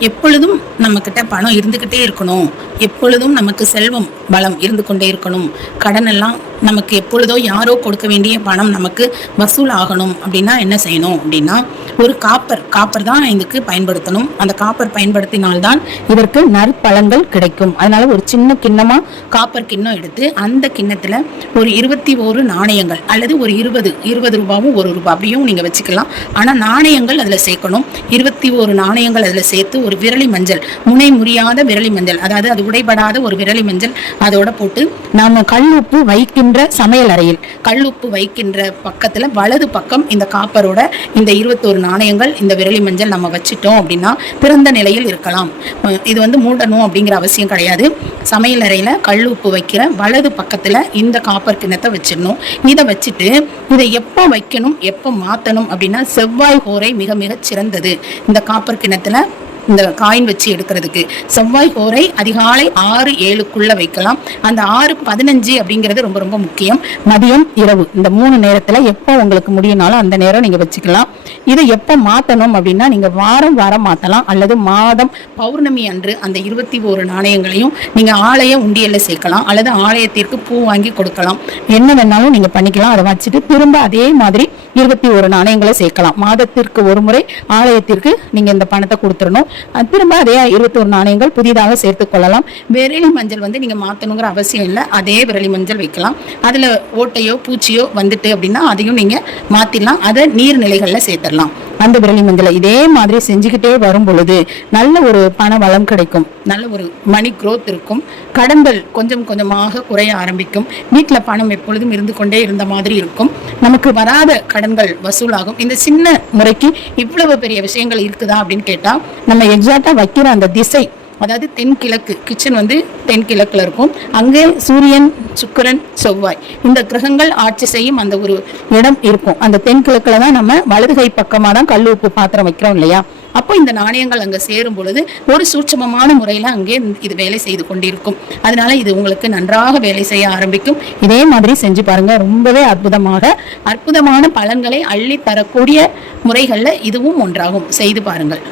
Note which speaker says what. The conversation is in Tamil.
Speaker 1: எப்பொழுதும் நம்மக்கிட்ட பணம் இருந்துக்கிட்டே இருக்கணும். எப்பொழுதும் நமக்கு செல்வம் பலம் இருந்து கொண்டே இருக்கணும். கடன் எல்லாம் நமக்கு எப்பொழுதோ யாரோ கொடுக்க வேண்டிய பணம் நமக்கு வசூல் ஆகணும் அப்படின்னா என்ன செய்யணும்? அப்படின்னா ஒரு காப்பர். காப்பர் தான் இதுக்கு பயன்படுத்தணும். அந்த காப்பர் பயன்படுத்தினால்தான் இதற்கு நற்பலன்கள் கிடைக்கும். அதனால ஒரு சின்ன கிண்ணமா காப்பர் கிண்ணம் எடுத்து அந்த கிண்ணத்துல ஒரு இருபத்தி ஒரு நாணயங்கள் அல்லது ஒரு இருபது இருபது ரூபாவும் ஒரு ரூபாய் அப்படியும் நீங்க வச்சுக்கலாம். ஆனா நாணயங்கள் அதுல சேர்க்கணும். இருபத்தி ஒரு நாணயங்கள் அதுல சேர்த்து ஒரு விரலி மஞ்சள் முனை முறியாத விரலி மஞ்சள் அதாவது அது உடைபடாத ஒரு விரலி மஞ்சள் அதோட போட்டு நாம உப்பு வைக்கின்ற சமையல் அறையில் கல்லுப்பு வைக்கின்ற பக்கத்தில் வலது பக்கம் இந்த காப்பரோட இந்த இருபத்தோரு நாணயங்கள் இந்த விரலி மஞ்சள் நம்ம வச்சிட்டோம் அப்படின்னா திறந்த நிலையில் இருக்கலாம். இது வந்து மூடணும் அப்படிங்கிற அவசியம் கிடையாது. சமையல் அறையில் கல்லுப்பு வைக்கிற வலது பக்கத்தில் இந்த காப்பர் கிண்ணத்தை வச்சிடணும். இதை வச்சுட்டு இதை எப்போ வைக்கணும் எப்போ மாற்றணும் அப்படின்னா செவ்வாய் ஹோரை மிக மிக சிறந்தது. இந்த காப்பர் கிணத்துல இந்த காயின் வச்சு எடுக்கிறதுக்கு. செவ்வாய் கோரை அதிகாலை ஆறு ஏழுக்குள்ள வைக்கலாம். அந்த ஆறு பதினஞ்சு அப்படிங்கிறது ரொம்ப ரொம்ப முக்கியம். மதியம் இரவு. இந்த மூணு நேரத்துல எப்போ உங்களுக்கு முடியும்னாலும் அந்த நேரம் நீங்க வச்சுக்கலாம். இதை எப்போ மாத்தணும் அப்படின்னா நீங்க வாரம் வாரம் மாத்தலாம். அல்லது மாதம் பௌர்ணமி அன்று அந்த இருபத்தி ஒரு நாணயங்களையும் நீங்க ஆலய உண்டியல்ல சேர்க்கலாம். அல்லது ஆலயத்திற்கு பூ வாங்கி கொடுக்கலாம். என்ன வேணாலும் நீங்க பண்ணிக்கலாம். அதை வச்சுட்டு திரும்ப அதே மாதிரி இருபத்தி ஒரு நாணயங்களை சேர்க்கலாம். மாதத்திற்கு ஒரு முறை ஆலயத்திற்கு நீங்க இந்த பணத்தை கொடுத்துடணும். திரும்ப அதே இருபத்தோரு நாணயங்கள் புதிதாக சேர்த்து கொள்ளலாம். விரலி மஞ்சள் வந்து நீங்க மாத்தணுங்கிற அவசியம் இல்லை. அதே விரலி மஞ்சள் வைக்கலாம். அதுல ஓட்டையோ பூச்சியோ வந்துட்டு அப்படின்னா அதையும் நீங்க மாற்றிடலாம் அதை நீர்நிலைகளில் சேர்த்துடலாம். அந்த விரலி மஞ்சளை இதே மாதிரி செஞ்சுக்கிட்டே வரும் பொழுது நல்ல ஒரு பண வளம் கிடைக்கும். நல்ல ஒரு மணி குரோத் இருக்கும். கடன்கள் கொஞ்சம் கொஞ்சமாக குறைய ஆரம்பிக்கும். வீட்டில் பணம் எப்பொழுதும் இருந்து கொண்டே இருந்த மாதிரி இருக்கும். நமக்கு வராத கடன்கள் வசூலாகும். இந்த சின்ன முறைக்கு இவ்வளவு பெரிய விஷயங்கள் இருக்குதா அப்படின்னு கேட்டால் நம்ம எக்ஸாக்டாக வைக்கிற அந்த திசை அதாவது தென்கிழக்கு கிச்சன் வந்து தென்கிழக்குல இருக்கும். அங்கே சூரியன் சுக்கிரன் செவ்வாய் இந்த கிரகங்கள் ஆட்சி செய்யும் அந்த ஒரு இடம் இருக்கும். அந்த தென்கிழக்கில் தான் நம்ம வலது கை பக்கமாக தான் கல் உப்பு பாத்திரம் வைக்கிறோம் இல்லையா? அப்போ இந்த நாணயங்கள் அங்கே சேரும் பொழுது ஒரு சூட்சமமான முறையில் அங்கே இது வேலை செய்து கொண்டிருக்கும். அதனால இது உங்களுக்கு நன்றாக வேலை செய்ய ஆரம்பிக்கும். இதே மாதிரி செஞ்சு பாருங்க. ரொம்பவே அற்புதமாக அற்புதமான பலன்களை அள்ளி தரக்கூடிய முறைகளில் இதுவும் ஒன்றாகும். செய்து பாருங்கள்.